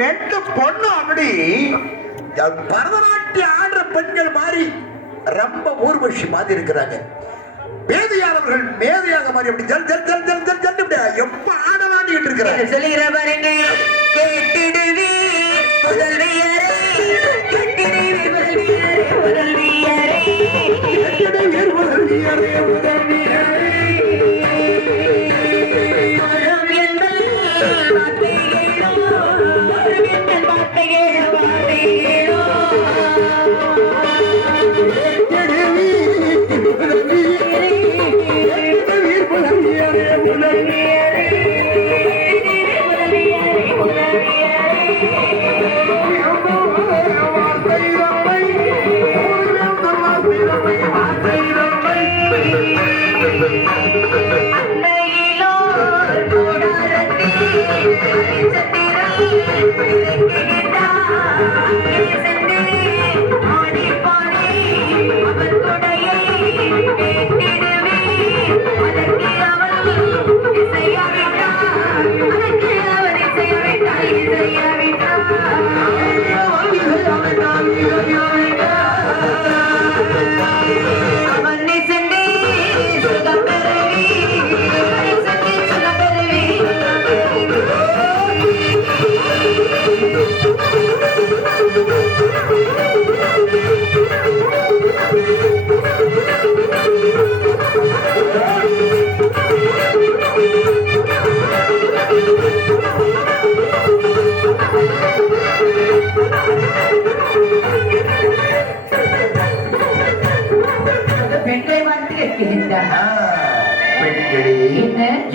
ரெண்டு பொண்ணு அப்படி. பரதநாட்டியம் ஆடுற பெண்கள் மாதிரி ரொம்ப ஊர்வஷி மாதிரி இருக்கிறாங்க. மேதையானவர்கள் மேதையாக மாதிரி அப்படி ஜல் ஜல் ஜல் ஜல் ஜல் ஜல் இப்படி எப்ப ஆடலாண்டிட்டு இருக்கிறாங்க. சொல்லுகிற பாருங்க. கேட்டிடுவி புதல்வியரே கேட்டிடுவி புதல்வியரே வரும் Bye.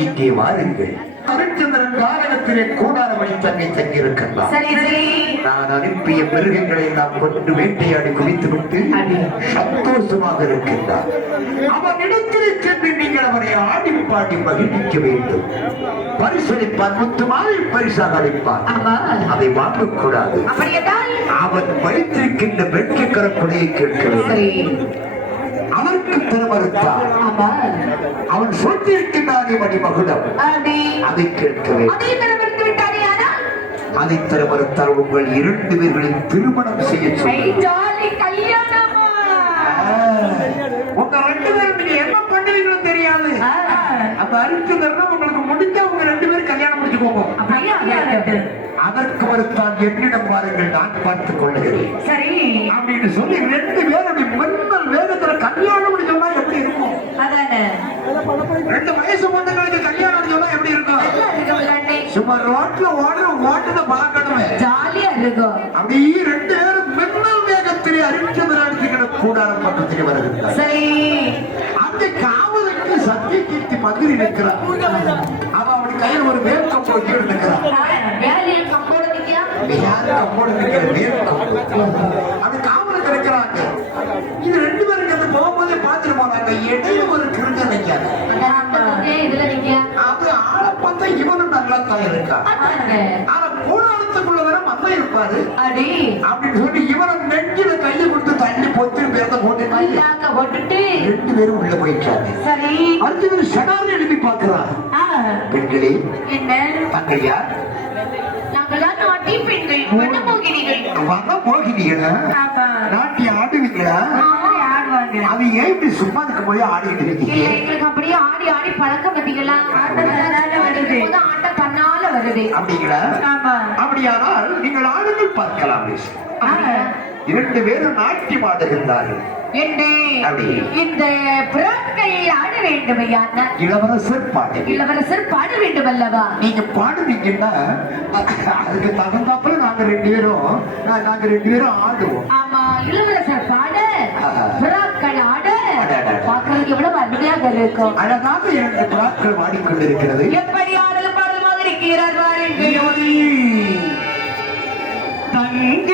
இங்கே வாருங்கள். அருச்சந்திரன் வாகனத்திலே கூடாரமணி தங்கை தங்கியிருக்கின்றார் நான் அனுப்பிய மிருகங்களை நாம் கொண்டு வேட்டையாடி குவித்து விட்டு. சந்தோஷமாக இருக்கின்றார் அவன் இடத்திலே சென்று அவரை ஆடி பாடி மகிழ்விக்க வேண்டும். பரிசளிப்பான் முத்து மாலை பரிசாக அளிப்பான் ஆமா அதை வாங்கக்கூடாது. அவன் வைத்திருக்கின்ற வெட்க கரப்படையை கேட்க அவருக்கு தர மறுத்தார் ஆமா அவன் சொல்லியிருக்கின்றானே மணிமகுடம் அதை கேட்க வேண்டும். அதை தரப்படுத்தி விட்டாரே ஆனால் அதை தர மறுத்தால் உங்கள் இரண்டு பேர்களின் திருமணம் செய்ய ஐ, சொல்லி ஜாலி கல்யாணமா உங்க ரெண்டு பேரும் நீங்க என்ன பண்ணுவீங்களோ தெரியாது ஆ. அரிச்சந்திரன் உங்களுக்கு முடிஞ்சா உங்க ரெண்டு பேரும் கல்யாணம் முடிச்சுக்கோங்க. அதற்கு மறுத்தால் என்னிடம் பாருங்கள் நான் பார்த்துக் கொள்ளுகிறேன். சரி. அப்படின்னு சொல்லி ரெண்டு பேரும் அப்படி மின்னல் வேகத்துல கல்யாணம் முடிச்சோம்னா எப்படி இருக்கும்? ரெண்டு வயசு பொண்ணுங்களுக்கு கல்யாணம் முடிச்சோம்னா எப்படி இருக்கும். சும்மா ரோட்ல ஓடுற ஓட்டுத பார்க்கணுமே ஜாலியா இருக்கும். அப்படியே ரெண்டு பேரும் மின்னல் வேகத்திலே அரிச்சந்திராட்சிக்கிற கூடாரம் பக்கத்திலே வருகின்றார் சரி. சத்தியகீர்த்தி மந்திரி நிற்கிறார். அவ அவன் கையில் ஒரு வேர்க்கம் போட்டு நிற்கிறார் கம்போடு கம்போடு நிற்கிற? அது காவலுக்கு நிற்கிறாங்க இது ரெண்டு பேருக்கு அந்த போகும்போதே பார்த்துட்டு போனாங்க இடையில ஒரு கிருங்க நிக்கியா அது ஆளை பார்த்தா இவனும் நல்லா தான் இருக்கா? ஆனா கூடாரத்துக்குள்ள வர மந்தை இருப்பாரு. அடி. அப்படின்னு சொல்லி இவனை நெஞ்சில கையை கொடுத்து தண்ணி பொத்து பேர்த்த போட்டு பேரும் உள்ள போயிட்டாங்க. சரி. அர்ஜுனன் சடாரி எழுதி பார்க்கிறார். ஆ, பெண்களே என்ன? நாங்களாம் நாட்டி ஆடுவீங்களா? ஆடி ஆடுவாங்க. அது ஏன் இப்படி சும்மா இருக்கும் போது ஆடிட்டு இருக்கீங்க எங்களுக்கு அப்படியே ஆடி ஆடி பழக்கம் பார்த்தீங்களா ஆட்டம் பண்ணால வருது. அப்படிங்களா? அப்படியானால் நீங்கள் ஆடுங்கள் பார்க்கலாம் இரண்டு பேரும் நாட்டியம் ஆடுகின்றார்கள். இந்த புறாக்கள் ஆட வேண்டும் ஐயா இளவரசர் பாடு இளவரசர் பாட வேண்டும் அல்லவா நீங்க பாடுவீங்கன்னா அதுக்கு தகுந்தாப்புல நாங்க ரெண்டு பேரும் நா- நாங்க ரெண்டு பேரும் ஆடுவோம் ஆமா இளவரசர் பாட. புறாக்கள் ஆட. பார்க்கறதுக்கு எவ்வளவு அருமையாக இருக்கும் அழகாக இரண்டு புறாக்கள் வாடிக்கொண்டிருக்கிறது எப்படி பாடலுமாக இருக்கிறார். தங்க